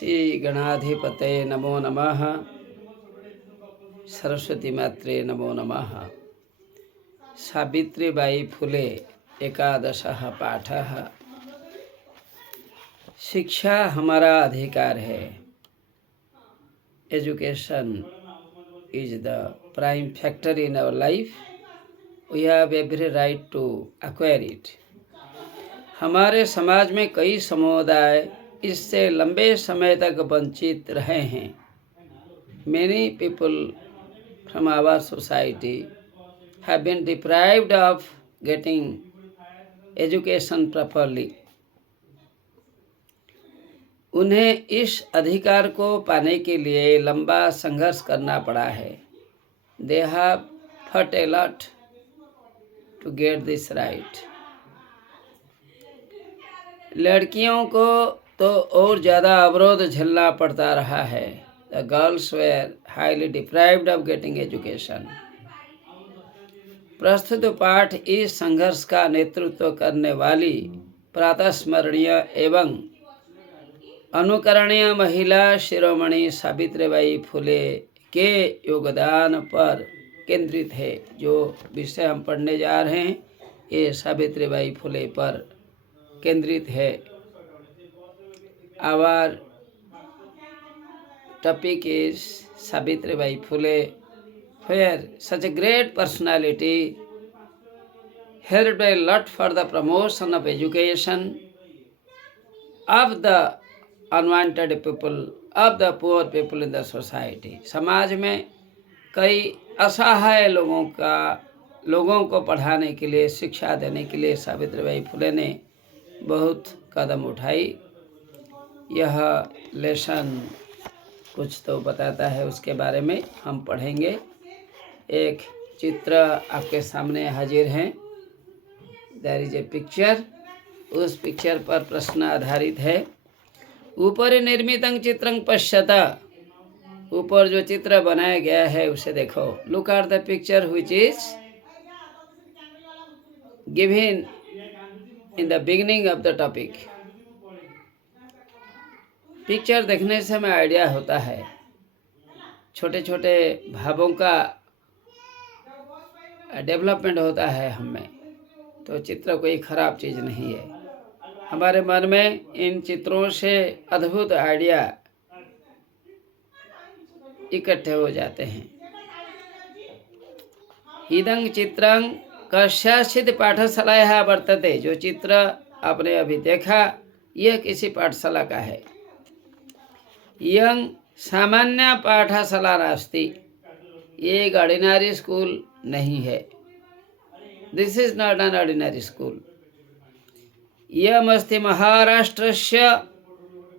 श्री गणाधिपतये नमो नमः। सरस्वती मात्रे नमो नमः। सावित्रीबाई फुले एकादशः पाठः। शिक्षा हमारा अधिकार है। Education is the prime factor in our life. We have every right to acquire it. हमारे समाज में कई समुदाय इससे लंबे समय तक वंचित रहे हैं। Many people from our society have been deprived of getting education properly. उन्हें इस अधिकार को पाने के लिए लंबा संघर्ष करना पड़ा है। They have fought a lot to get this right. लड़कियों को तो और ज़्यादा अवरोध झेलना पड़ता रहा है। The girls were highly deprived of getting education. प्रस्तुत पाठ इस संघर्ष का नेतृत्व करने वाली प्रातस्मरणीय एवं अनुकरणीय महिला शिरोमणि सावित्रीबाई फुले के योगदान पर केंद्रित है। जो विषय हम पढ़ने जा रहे हैं ये सावित्रीबाई फुले पर केंद्रित है। Our topic is Savitribai Phule, where such a great personality helped a lot for the promotion of education of the unwanted people, of the poor people in the society. समाज में कई असहाय लोगों को पढ़ाने के लिए, शिक्षा देने के लिए सावित्रीबाई फुले ने बहुत कदम उठाई। यह लेसन कुछ तो बताता है, उसके बारे में हम पढ़ेंगे। एक चित्र आपके सामने हाजिर है। There is a picture. उस पिक्चर पर प्रश्न आधारित है। ऊपर निर्मितं चित्रं पश्यत। ऊपर जो चित्र बनाया गया है उसे देखो। Look at the picture which is given in the beginning of the topic. Picture देखने से हमें आइडिया होता है, छोटे छोटे भावों का डेवलपमेंट होता है हमें। तो चित्र कोई खराब चीज़ नहीं है। हमारे मन में इन चित्रों से अद्भुत आइडिया इकट्ठे हो जाते हैं। इदं चित्रं कस्याचित् पाठशालायाः वर्तते। जो चित्र आपने अभी देखा यह किसी पाठशाला का है। यं सामान्य पाठशाला नास्ति। ये एक ऑर्डिनरी स्कूल नहीं है। This is not an ordinary school. यमस्ति महाराष्ट्रस्य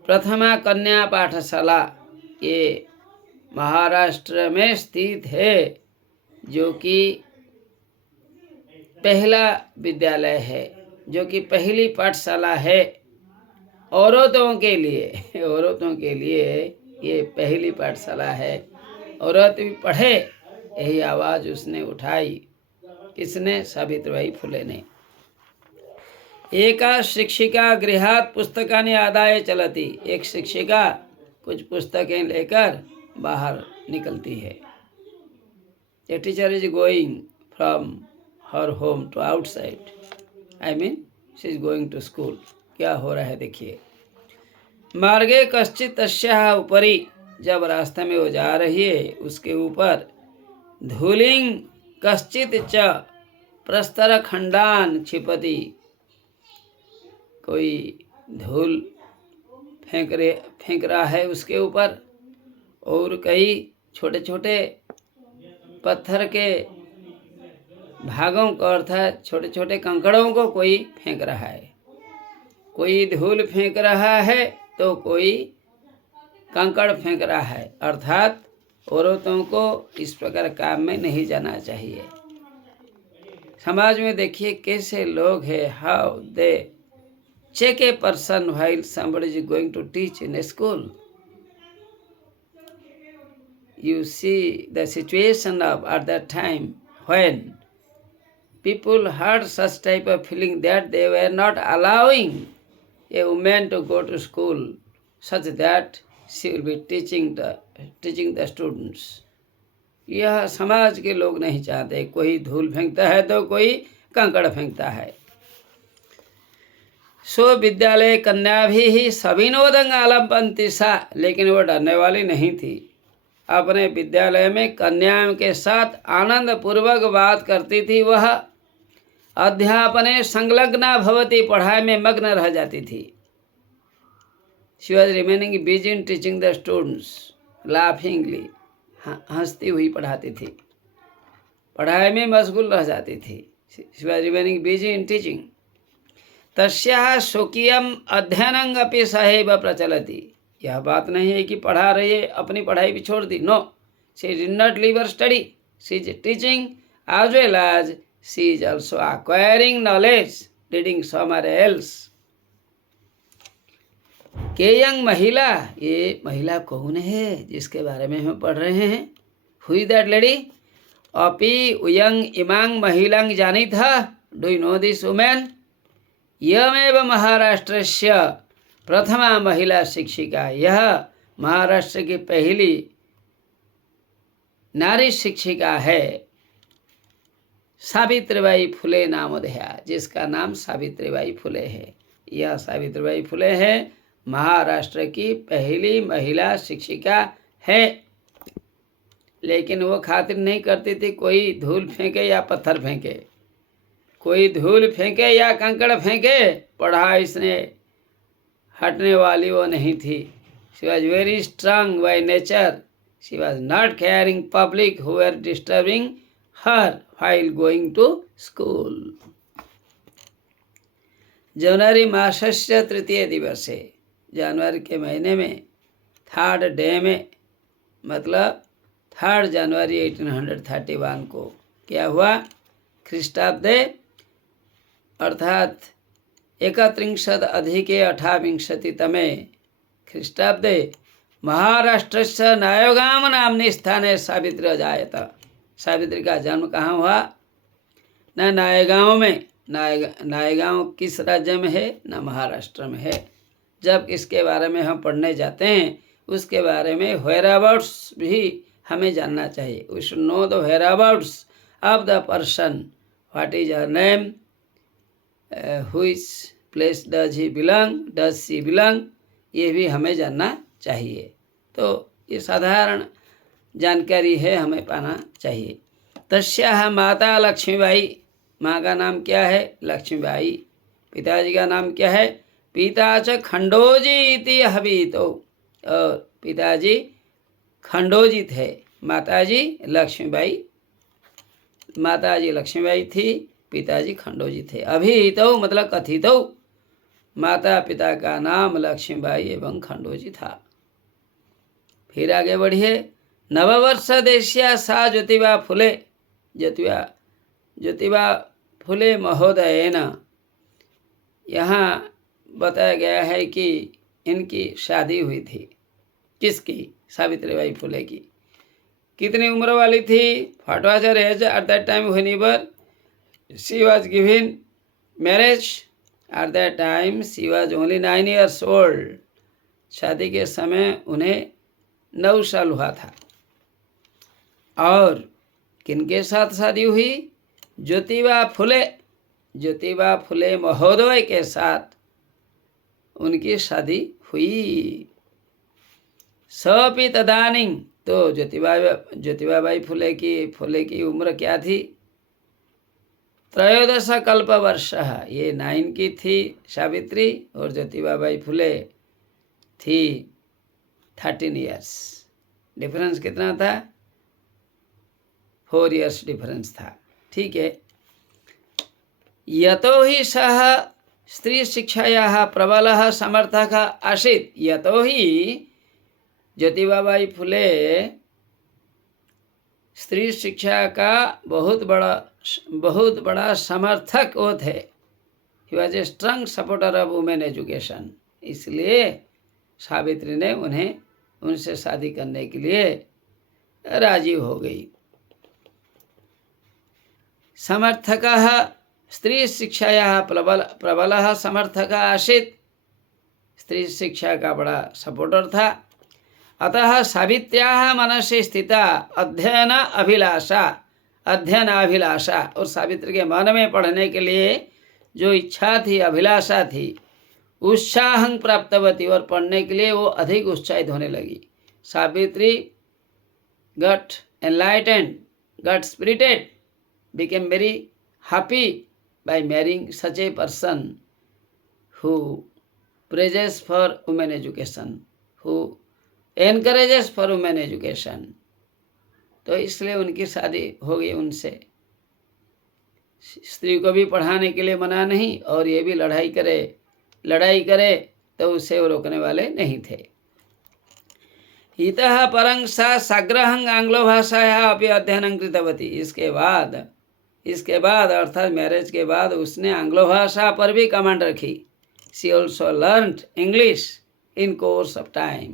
प्रथमा कन्या पाठशाला। ये महाराष्ट्र में स्थित है, जो कि पहला विद्यालय है, जो कि पहली पाठशाला है औरतों के लिए। औरतों के लिए ये पहली पाठशाला है। औरत भी पढ़े, यही आवाज़ उसने उठाई। किसने? सावित्रीबाई फुले ने। एका शिक्षिका गृहात् पुस्तकानि आदाय चलती। एक शिक्षिका कुछ पुस्तकें लेकर बाहर निकलती है। A teacher is going from her home to outside. I mean she is going to school. क्या हो रहा है देखिए। मार्गे कश्चित् तस्याः उपरि। जब रास्ते में वो जा रही है उसके ऊपर धूलिं कश्चित् च प्रस्तर खंडान क्षिपति। कोई धूल फेंक रहा है उसके ऊपर, और कई छोटे छोटे पत्थर के भागों को अर्थात छोटे छोटे कंकड़ों को कोई फेंक रहा है। कोई धूल फेंक रहा है तो कोई कंकड़ फेंक रहा है। अर्थात औरतों को इस प्रकार काम में नहीं जाना चाहिए। समाज में देखिए कैसे लोग हैं। How they check a person while somebody is going to teach in a school. You see the situation of at that time when people had such type of feeling that they were not allowing a woman to go to school, such that she will be teaching the students. यह समाज के लोग नहीं चाहते। कोई धूल फेंकता है तो कोई कंकड़ फेंकता है। सो विद्यालय कन्या भी सविनोदंग आलम्बन्ति सा, लेकिन वो डरने वाली नहीं थी। अपने विद्यालय में कन्याओं के साथ आनंद पूर्वक बात करती थी। वह अध्यापने संलग्ना भवती, पढ़ाई में मग्न रह जाती थी। She was remaining busy in teaching the students laughingly, हंसती हुई पढ़ाती थी, पढ़ाई में मशगूल रह जाती थी। She was remaining busy in teaching. तस्याः स्वकीयम अध्ययनम् अपि सहैव प्रचलति। यह बात नहीं है कि पढ़ा रही है अपनी पढ़ाई भी छोड़ दी। No, she did not leave her study, she is teaching as well as she is also acquiring knowledge, reading somewhere else. केयंग महिला, ये महिला कौन है जिसके बारे में हम पढ़ रहे हैं? Who is that lady? अपि उयंग इमांग महिलांग जानी था। Do you know this women? यमेव महाराष्ट्रस्य प्रथमा महिला शिक्षिका। यह महाराष्ट्र की पहली नारी शिक्षिका है। सावित्रीबाई फुले नामधेया, जिसका नाम सावित्रीबाई फुले है। यह सावित्रीबाई फुले है, महाराष्ट्र की पहली महिला शिक्षिका है। लेकिन वो खातिर नहीं करती थी कोई धूल फेंके या पत्थर फेंके, कोई धूल फेंके या कंकड़ फेंके, पढ़ाई इसने हटने वाली वो नहीं थी। She was very strong by nature. She was not caring public who were disturbing her while going to school. जनवरी मासस्य तृतीय दिवसे, जनवरी के महीने में थर्ड डे में, मतलब 3 जनवरी 1831 को क्या हुआ? ख्रीष्टाब्दे अर्थात 31+28 ख्रीष्टाब्दे महाराष्ट्रस्य नायगाम नामनी स्थाने सावित्री अजायत। सावित्री का जन्म कहाँ हुआ? न नायगांव में। नायगांव किस राज्य में है? न महाराष्ट्र में है। जब इसके बारे में हम पढ़ने जाते हैं, उसके बारे में व्हेयरअबाउट्स भी हमें जानना चाहिए। We should know the whereabouts of the person, what is her name, which place does he belong, does she belong, ये भी हमें जानना चाहिए। तो ये साधारण जानकारी है, हमें पाना चाहिए। तस्याः माता लक्ष्मीबाई, माँ का नाम क्या है? लक्ष्मीबाई। पिताजी का नाम क्या है? पिता च खंडोजी इति हवितो, और पिताजी खंडोजी थे। माताजी लक्ष्मीबाई, माताजी लक्ष्मीबाई थी, पिताजी खंडोजी थे। अभिहितो मतलब कथितो, माता पिता का नाम लक्ष्मीबाई एवं खंडोजी था। फिर आगे बढ़िए। नववर्ष देश्या सा ज्योतिबा फुले, ज्योतिबा फुले महोदयेन, यहाँ बताया गया है कि इनकी शादी हुई थी। किसकी? सावित्रीबाई फुले की। कितनी उम्र वाली थी? What was her age at that time whenever she was given marriage? At that time she was only 9 years old. शादी के समय उन्हें 9 साल हुआ था। और किनके साथ शादी हुई? ज्योतिबा फुले, ज्योतिबा फुले महोदय के साथ उनकी शादी हुई। सपि तदानीं, तो ज्योतिबाबाई फुले की उम्र क्या थी? 13 कल्पवर्ष। ये 9 की थी सावित्री, और ज्योतिबाबाई फुले थी 13 years। डिफरेंस कितना था? 4 years डिफरेंस था। ठीक है। यतो ही सः स्त्री शिक्षायाः प्रबलः समर्थक आसीत्। यतो ही ज्योतिबाबाई फुले स्त्री शिक्षा का बहुत बड़ा समर्थक वो थे। He was a strong supporter of women education. इसलिए सावित्री ने उनसे शादी करने के लिए राजी हो गई। समर्थकः स्त्री शिक्षायाः प्रबलः समर्थकः आसीत्। स्त्री शिक्षा का बड़ा सपोर्टर था। अतः सावित्र्याः मनसि स्थिता अध्ययनाभिलाषा, और सावित्री के मन में पढ़ने के लिए जो इच्छा थी, अभिलाषा थी, उत्साहं प्राप्तवती, और पढ़ने के लिए वो अधिक उत्साहित होने लगी। Savitri got enlightened, got spirited, became very happy by marrying such a person who praises for women education, who encourages for women education. तो इसलिए उनकी शादी हो गई उनसे। स्त्री को भी पढ़ाने के लिए मना नहीं, और ये भी लड़ाई करे तो उसे वो रोकने वाले नहीं थे। इतः परं सा साग्रहं आंग्लो भाषायाः अपि अध्ययनं कृतवती। इसके बाद अर्थात मैरिज के बाद उसने आंग्लो भाषा पर भी कमांड रखी। She also learned English in course of time.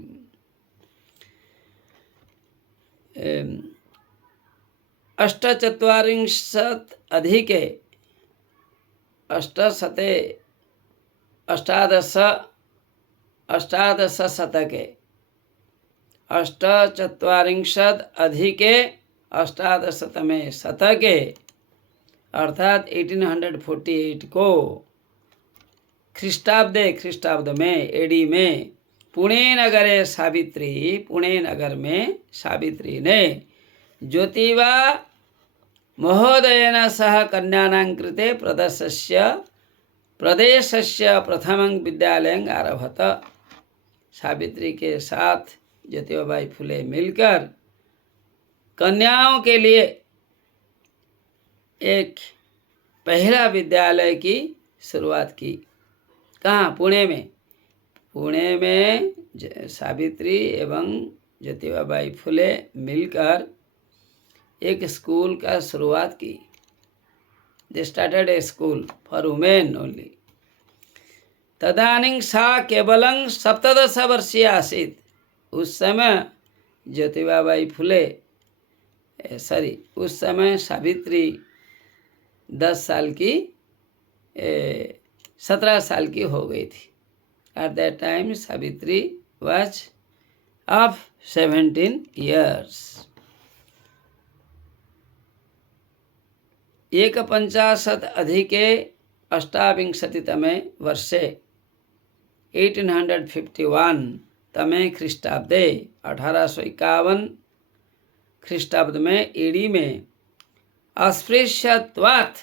अष्टचत्वारिंशत् अधिके अष्टादशशतके अष्टचत्वारिंशत् अधिके अष्टादशतमे शतके अर्थात 1848 को ख्रीष्टाब्द में एडी में पुणे नगर में सावित्री ने ज्योतिबा महोदयेन सह कन्यानां कृते प्रदेशस्य प्रथमं विद्यालयं आरभत। सावित्री के साथ ज्योतिबाई फुले मिलकर कन्याओं के लिए एक पहला विद्यालय की शुरुआत की। कहाँ? पुणे में सावित्री एवं ज्योतिबाई फुले मिलकर एक स्कूल का शुरुआत की। They started A school for women only. तदानीं सा केवलं 17 वर्षीय आसीत्। उस समय ज्योतिबाई फुले उस समय सावित्री 17 साल की हो गई थी। Eight that time Savitri was of 17 years। 51 अधिके अष्टाविंशतितमे वर्षे 1851 तमे ख्रीष्टाब्दे 1851 ख्रीष्टाब्द में एडी में अस्पृश्यत्वात्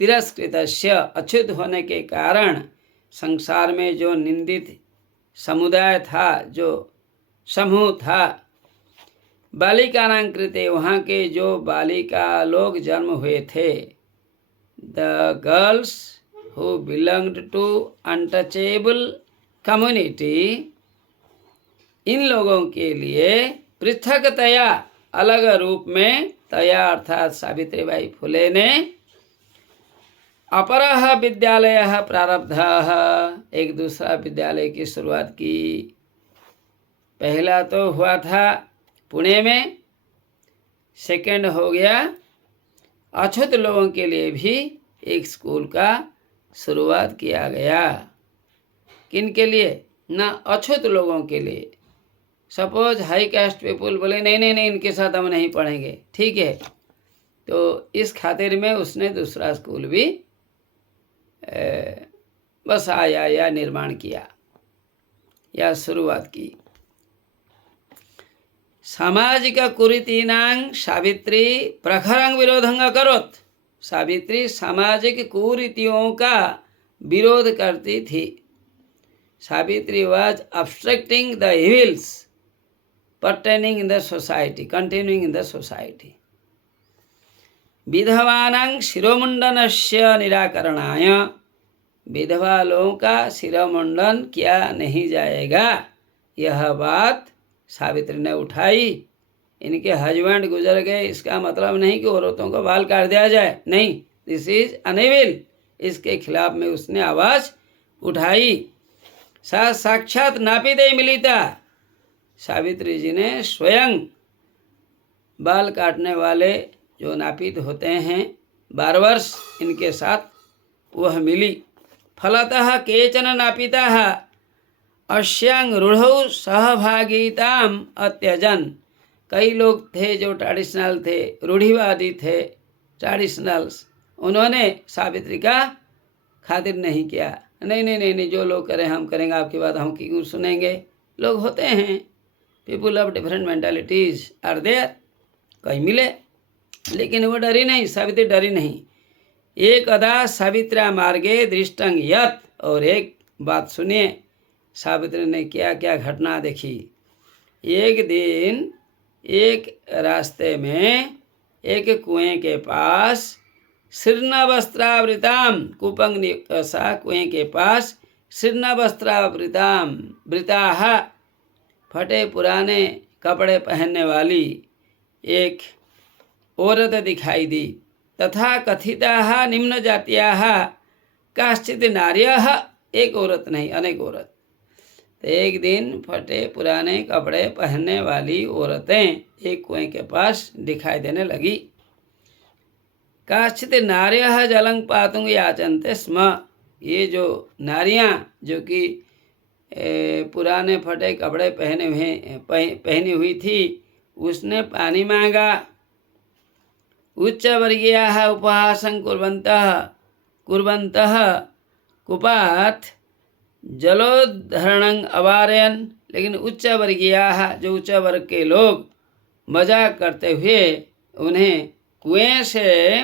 तिरस्कृतस्य अछूत होने के कारण संसार में जो निंदित समुदाय था, जो समूह था, बालिकानां कृते वहाँ के जो बालिका लोग जन्म हुए थे, the girls who belonged to untouchable community, इन लोगों के लिए पृथकतया अलग रूप में तया अर्थात सावित्रीबाई फुले ने अपरः विद्यालयः प्रारब्धः, एक दूसरा विद्यालय की शुरुआत की। पहला तो हुआ था पुणे में, सेकंड हो गया अछूत लोगों के लिए भी एक स्कूल का शुरुआत किया गया। किन के लिए? ना अछूत लोगों के लिए। सपोज हाई कास्ट पीपुल बोले नहीं इनके साथ हम नहीं पढ़ेंगे, ठीक है, तो इस खातिर में उसने दूसरा स्कूल भी बसाया या निर्माण किया या शुरुआत की। सामाजिक कुरीतीनां सावित्री प्रखरं विरोधं अकरोत्। सावित्री सामाजिक कुरीतियों का विरोध करती थी। Savitri was obstructing the evils pertaining in the society, continuing in the society. विधवानां शिरोमुंडनस्य निराकरणाय, विधवा लोगों का शिरोमुंडन किया नहीं जाएगा, यह बात सावित्री ने उठाई। इनके हस्बैंड गुजर गए, इसका मतलब नहीं कि औरतों को बाल काट दिया जाए, नहीं, दिस इज अनएविल। इसके खिलाफ में उसने आवाज उठाई। साक्षात नापिते मिलिता, सावित्री जी ने स्वयं बाल काटने वाले जो नापित होते हैं बारवर्स, इनके साथ वह मिली। फलतः केचन नापिताः अश्यांग रूढ़ौ सहभागिताम अत्यजन। कई लोग थे जो ट्रेडिशनल थे, रूढ़िवादी थे, ट्रेडिशनल्स, उन्होंने सावित्री का खातिर नहीं किया। नहीं नहीं नहीं नहीं, जो लोग करें हम करेंगे, आपकी बात हम क्यों सुनेंगे। लोग होते हैं, people of different mentalities are there, कहीं मिले, लेकिन वो डरी नहीं, सावित्री डरी नहीं। एक अदा सावित्रा मार्गे दृष्टंग यत, और एक बात सुनिए सावित्री ने क्या क्या घटना देखी। एक दिन एक रास्ते में एक कुएं के पास शीर्ण वस्त्रावृताम, कुपंग निवासा कुएं के पास शीर्ण वस्त्रावृताम वृताः, फटे पुराने कपड़े पहनने वाली एक औरत दिखाई दी। तथा कथिताः निम्न जातीयाः काश्चित् नार्यः, एक औरत नहीं अनेक औरत। तो एक दिन फटे पुराने कपड़े पहनने वाली औरतें एक कुएं के पास दिखाई देने लगी। काश्चित् नार्यः जलं पातुं याचन्ते स्म, ये जो नारियां जो कि पुराने फटे कपड़े पहनी हुई थी, उसने पानी मांगा। उच्च वर्गीयाः उपहासं कुर्वन्तः कुपात् जलोद्धरणं अवारयन्, लेकिन उच्च वर्गीयाः, जो उच्च वर्ग के लोग मजाक करते हुए उन्हें कुएं से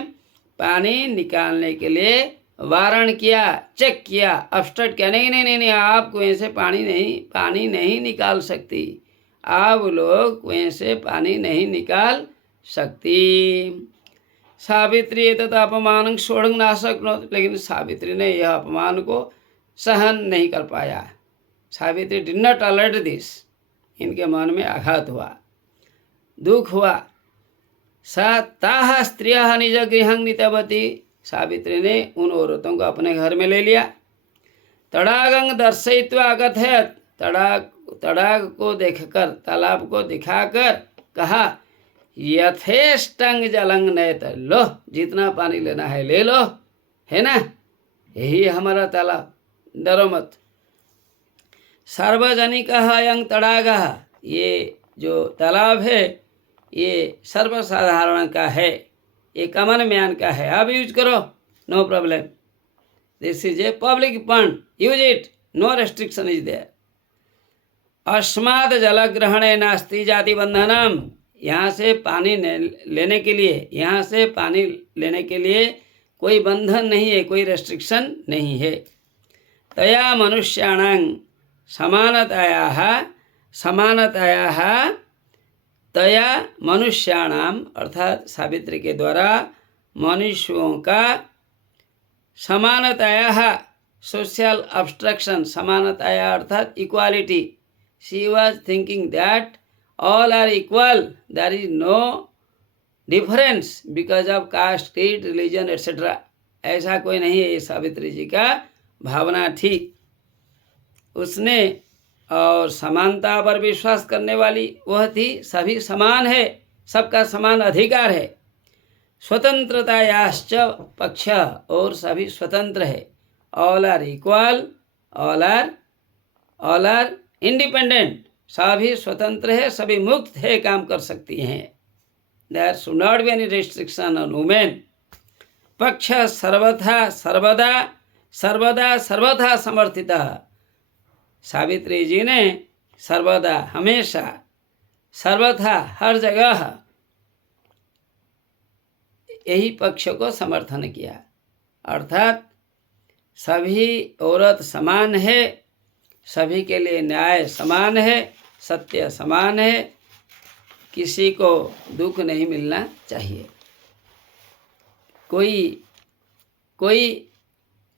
पानी निकालने के लिए वारण किया, चेक किया, ऑब्स्ट्रक्ट किया। नहीं नहीं नहीं नहीं, आप कुएं से पानी नहीं निकाल सकती, आप लोग कुएं से पानी नहीं निकाल सकती। सावित्री एतत् अपमानं सोढुं न शक्नोति, लेकिन सावित्री ने यह अपमान को सहन नहीं कर पाया। Savitri did not tolerate this, इनके मन में आघात हुआ, दुख हुआ। सा ताः स्त्रियः निज गृहं नीतवती, सावित्री ने उन औरतों को अपने घर में ले लिया। तडागं दर्शयित्वा अकथयत्, तडाग को देखकर, तालाब को दिखाकर कहा, यथेष्टं जलं नयत, लो जितना पानी लेना है ले लो, है ना, यही हमारा तालाब, डरो मत। सार्वजनिकः अयं तडागः, ये जो तालाब है ये सर्वसाधारण का है, ये कॉमन मैन का है, आप यूज करो, no problem, this is a public fund, use it, no restriction is there. अस्मात् जलग्रहणे नास्ति जाति बंधनम, यहाँ से पानी लेने के लिए कोई बंधन नहीं है, कोई रेस्ट्रिक्शन नहीं है। तया मनुष्याणां समानतायाः तया मनुष्याणाम, अर्थात सावित्री के द्वारा मनुष्यों का समानतायाः, सोशल ऑब्स्ट्रक्शन, समानताया अर्थात equality. She was thinking that all are equal, there is no difference because of caste, creed, religion etc. ऐसा कोई नहीं है, ये सावित्री जी का भावना थी उसने। और समानता पर विश्वास करने वाली वह थी, सभी समान है, सबका समान अधिकार है। स्वतंत्रतायाश्च पक्ष, और सभी स्वतंत्र है, all are equal, all are independent, सभी स्वतंत्र है, सभी मुक्त है, काम कर सकती हैं। There should not be any restriction on women. पक्ष सर्वदा समर्थित, सावित्री जी ने सर्वदा, हमेशा, सर्वथा, हर जगह यही पक्ष को समर्थन किया, अर्थात सभी औरत समान है, सभी के लिए न्याय समान है, सत्य समान है, किसी को दुख नहीं मिलना चाहिए, कोई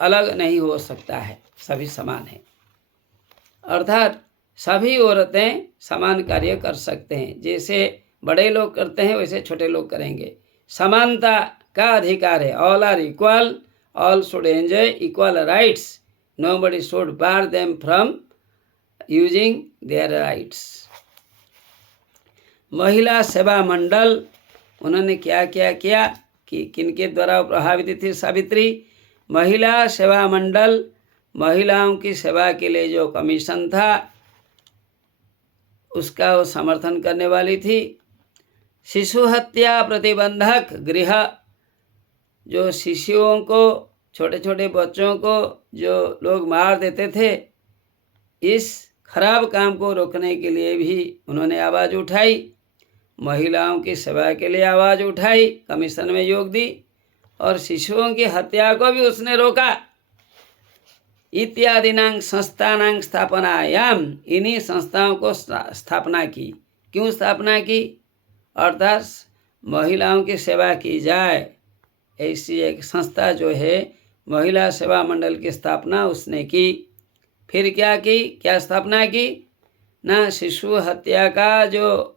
अलग नहीं हो सकता है, सभी समान है। अर्थात सभी औरतें समान कार्य कर सकते हैं, जैसे बड़े लोग करते हैं वैसे छोटे लोग करेंगे। समानता का अधिकार है, all are equal, all should enjoy equal rights, nobody should bar them from using their rights. महिला सेवा मंडल, उन्होंने क्या क्या किया कि किनके द्वारा प्रभावित थी सावित्री। महिला सेवा मंडल महिलाओं की सेवा के लिए जो कमीशन था उसका वो समर्थन करने वाली थी। शिशु हत्या प्रतिबंधक गृह, जो शिशुओं को, छोटे छोटे बच्चों को जो लोग मार देते थे, इस खराब काम को रोकने के लिए भी उन्होंने आवाज़ उठाई। महिलाओं की सेवा के लिए आवाज़ उठाई, कमीशन में योग दी, और शिशुओं की हत्या को भी उसने रोका। इत्यादिनां संस्थानां स्थापनायाम, इन्हीं संस्थाओं को स्थापना की। क्यों स्थापना की? अर्थात महिलाओं की सेवा की जाए, ऐसी एक संस्था जो है महिला सेवा मंडल की स्थापना उसने की। फिर क्या की? क्या स्थापना की ना? शिशु हत्या का जो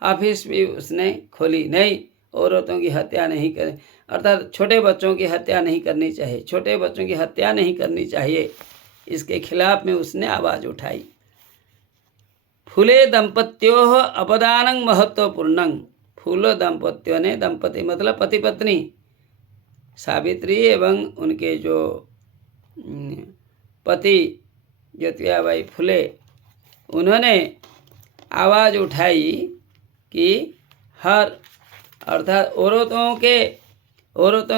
ऑफिस भी उसने खोली। नहीं, औरतों की हत्या नहीं करें, अर्थात छोटे बच्चों की हत्या नहीं करनी चाहिए, छोटे बच्चों की हत्या नहीं करनी चाहिए, इसके खिलाफ में उसने आवाज़ उठाई। फूले दंपत्यों अवदानं महत्वपूर्णं, फूल दंपत्यों ने, दंपति मतलब पति पत्नी, सावित्री एवं उनके जो पति ज्योतिबाई फुले, उन्होंने आवाज़ उठाई कि हर, अर्थात औरतों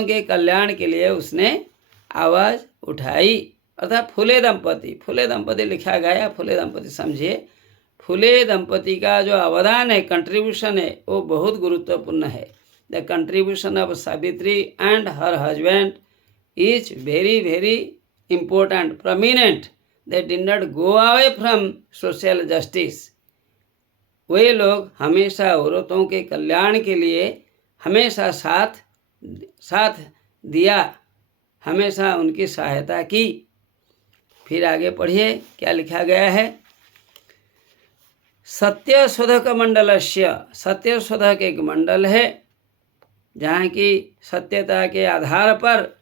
के कल्याण के लिए उसने आवाज़ उठाई। अर्थात फुले दंपति, फुले दंपति लिखा गया, फुले दंपति समझिए। फुले दंपति का जो अवदान है, कंट्रीब्यूशन है, वो बहुत गुरुत्वपूर्ण है। The contribution of Savitri and her husband is very very important, prominent. They did not go away from social justice. वे लोग हमेशा औरतों के कल्याण के लिए हमेशा साथ दिया, हमेशा उनकी सहायता की। फिर आगे पढ़िए क्या लिखा गया है। सत्यशोधक मंडलस्य, सत्यशोधक एक मंडल है जहाँ की सत्यता के आधार पर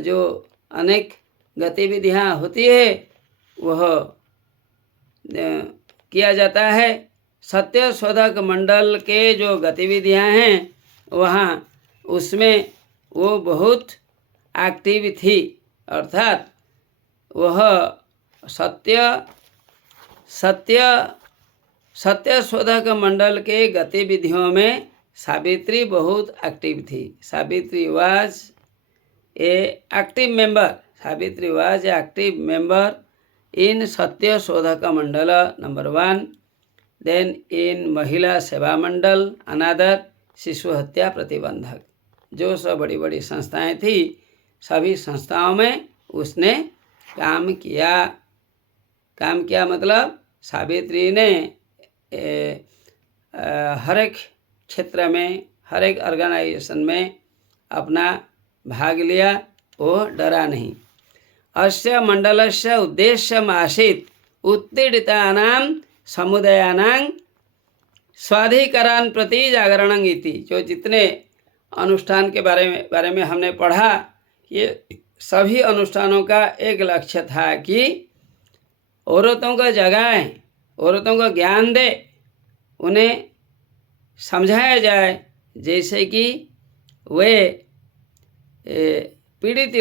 जो अनेक गतिविधियाँ होती है वह किया जाता है। सत्यशोधक मंडल के जो गतिविधियाँ हैं वहाँ उसमें वो बहुत एक्टिव थी, अर्थात वह सत्यशोधक मंडल के गतिविधियों में सावित्री बहुत एक्टिव थी। Savitri was a active member, Savitri was a active member in Satyashodhak Mandal number 1, then in Mahila Seva मंडल अनादर, शिशु हत्या प्रतिबंधक, जो सब बड़ी बड़ी संस्थाएं थी, सभी संस्थाओं में उसने काम किया मतलब सावित्री ने हर एक क्षेत्र में, हर एक ऑर्गेनाइजेशन में अपना भाग लिया, वो डरा नहीं। अस्य मंडलस्य उद्देश्यम् आसीत् उत्पीड़ितानां समुदायानां स्वाधिकारान् प्रति जागरणं इति। जो जितने अनुष्ठान के बारे में हमने पढ़ा, ये सभी अनुष्ठानों का एक लक्ष्य था कि औरतों को जगाएं, औरतों को ज्ञान दे, उन्हें समझाया जाए, जैसे कि वे पीड़ित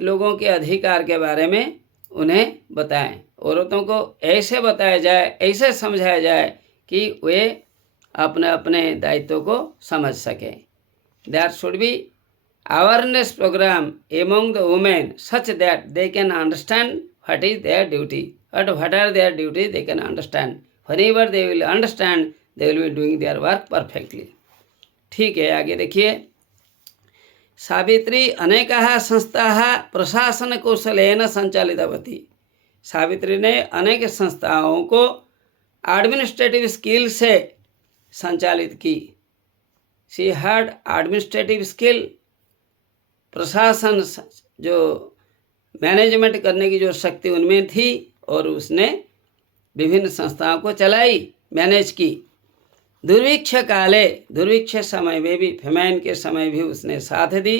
लोगों के अधिकार के बारे में उन्हें बताएं। औरतों को ऐसे बताया जाए, ऐसे समझाया जाए कि वे अपने अपने दायित्व को समझ सकें। There should be awareness program among the women such that they can understand what is their duty, and what are their duties they can understand. Whenever they will understand, they will be doing their work perfectly. ठीक है, आगे देखिए। सावित्री अनेकाः संस्थाः प्रशासनकौशलेन सञ्चालितवती। सावित्री ने अनेक संस्थाओं को एडमिनिस्ट्रेटिव स्किल से संचालित की। शी हैड एडमिनिस्ट्रेटिव स्किल, प्रशासन जो मैनेजमेंट करने की जो शक्ति उनमें थी, और उसने विभिन्न संस्थाओं को चलाई, मैनेज की। दुर्भिक्ष काले, दुर्भिक्ष समय में भी, फेमाइन के समय भी उसने साथ दी।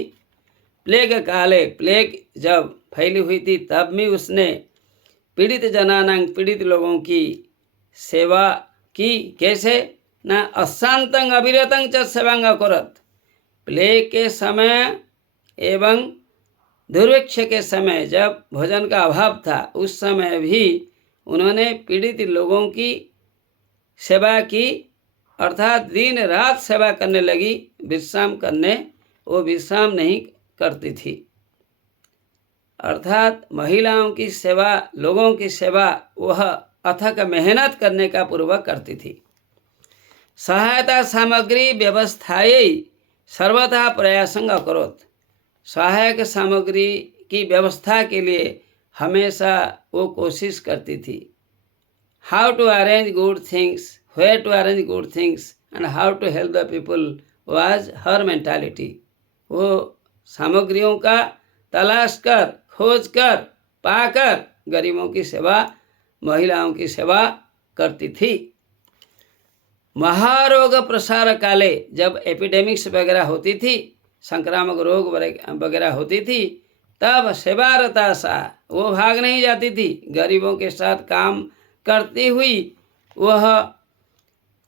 प्लेग काले, प्लेग जब फैली हुई थी तब भी उसने पीड़ित जनानां, पीड़ित लोगों की सेवा की। कैसे ना? अशांतं अविरतं च सेवां अकरोत्। प्लेग के समय एवं दुर्भिक्ष के समय जब भोजन का अभाव था, उस समय भी उन्होंने पीड़ित लोगों की सेवा की, अर्थात दिन रात सेवा करने लगी। विश्राम करने वो विश्राम नहीं करती थी, अर्थात महिलाओं की सेवा, लोगों की सेवा वह अथक मेहनत करने का पूर्वक करती थी। सहायता सामग्री व्यवस्थायै सर्वथा प्रयासं अकरोत्। सहायक सामग्री की व्यवस्था के लिए हमेशा वो कोशिश करती थी। How to arrange good things, where to arrange good things and how to help the people was her mentality. वो सामग्रियों का तलाश कर, खोज कर, पाकर गरीबों की सेवा, महिलाओं की सेवा करती थी। महारोग प्रसार काले, जब एपिडेमिक्स वगैरह होती थी, संक्रामक रोग वगैरह होती थी, तब सेवारता सा, वो भाग नहीं जाती थी। गरीबों के साथ काम करती हुई वह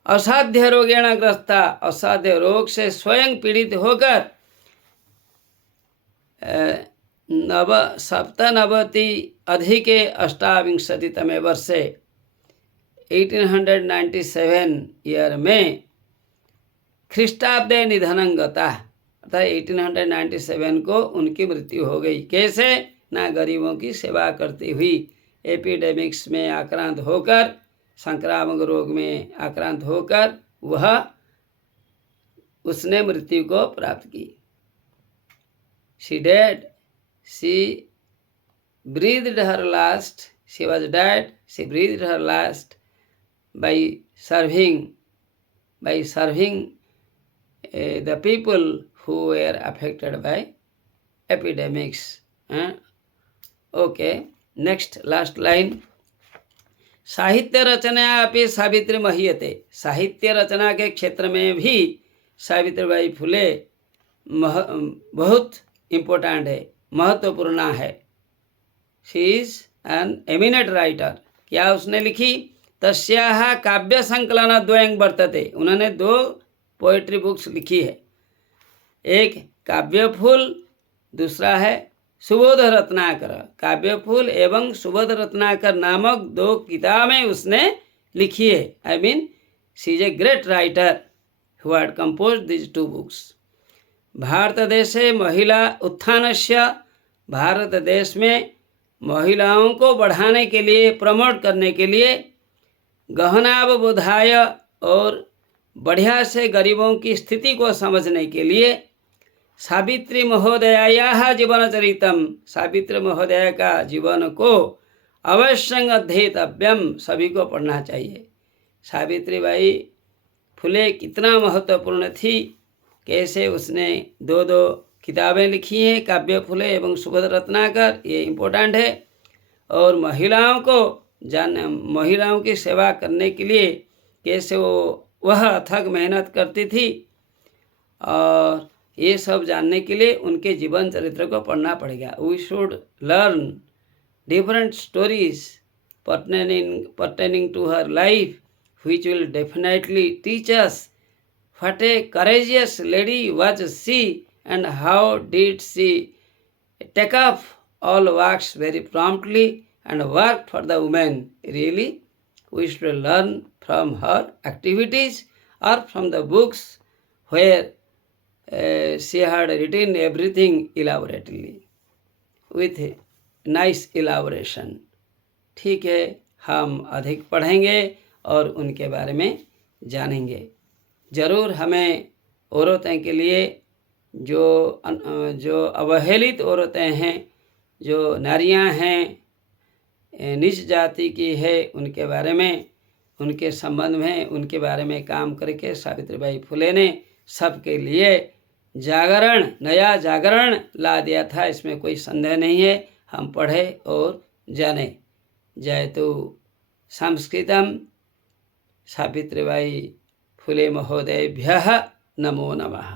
असाध्य रोगेण ग्रस्ता, असाध्य रोग से स्वयं पीड़ित होकर सप्तनवति अधिके अष्टाविंशतितमे वर्षे 1897 ईयर में ख्रीष्टाब्दे निधनं गता, अर्थात 1897 को उनकी मृत्यु हो गई। कैसे? ना गरीबों की सेवा करती हुई, एपिडेमिक्स में आक्रांत होकर, संक्रामक रोग में आक्रांत होकर वह उसने मृत्यु को प्राप्त की। She died. She breathed her last. She was dead. She breathed her last by serving the people who were affected by epidemics. Okay. Next, last line. साहित्य रचना अपि सावित्री महीयते। साहित्य रचना के क्षेत्र में भी सावित्रीबाई फुले बहुत इम्पोर्टेंट है, महत्वपूर्ण है। She is an eminent writer. क्या उसने लिखी? तस्याः काव्य संकलन द्वयं वर्तते। उन्होंने 2 पोएट्री बुक्स लिखी है, एक काव्य फूल, दूसरा है सुबोध रत्नाकर। काव्य फूल एवं सुबोध रत्नाकर नामक 2 किताबें उसने लिखी है। आई mean she is a great writer who had composed these 2 books. Bharat देशे महिला उत्थानस्य, भारत देश में महिलाओं को बढ़ाने के लिए, प्रमोट करने के लिए, गहनावबोधाय और बढ़िया से गरीबों की स्थिति को समझने के लिए सावित्री महोदयायाः जीवनचरितम, सावित्री महोदया का जीवन को अवश्य अध्येतव्यम, सभी को पढ़ना चाहिए। सावित्रीबाई फुले कितना महत्वपूर्ण थी, कैसे उसने 2 किताबें लिखी हैं, काव्य फुले एवं सुबोध रत्नाकर, ये इम्पोर्टेंट है। और महिलाओं को महिलाओं की सेवा करने के लिए कैसे वह अथक मेहनत करती थी, और ये सब जानने के लिए उनके जीवन चरित्र को पढ़ना पड़ेगा। We should learn different stories pertaining to her life, which will definitely teach us what a courageous lady was she and how did she take up all works very promptly and work for the women. Really, we should learn from her activities or from the books where she had written everything elaborately with nice elaboration. ठीक है, हम अधिक पढ़ेंगे और उनके बारे में जानेंगे। ज़रूर हमें औरतें के लिए जो अवहेलित औरतें हैं, जो नारियां हैं, नीच जाति की है, उनके बारे में, उनके संबंध में, उनके बारे में काम करके सावित्रीबाई फुले ने सबके लिए जागरण, नया जागरण ला दिया था। इसमें कोई संदेह नहीं है। हम पढ़े और जाने। जयतु संस्कृतम सावित्रीबाई फुले महोदयेभ्यः नमो नमः।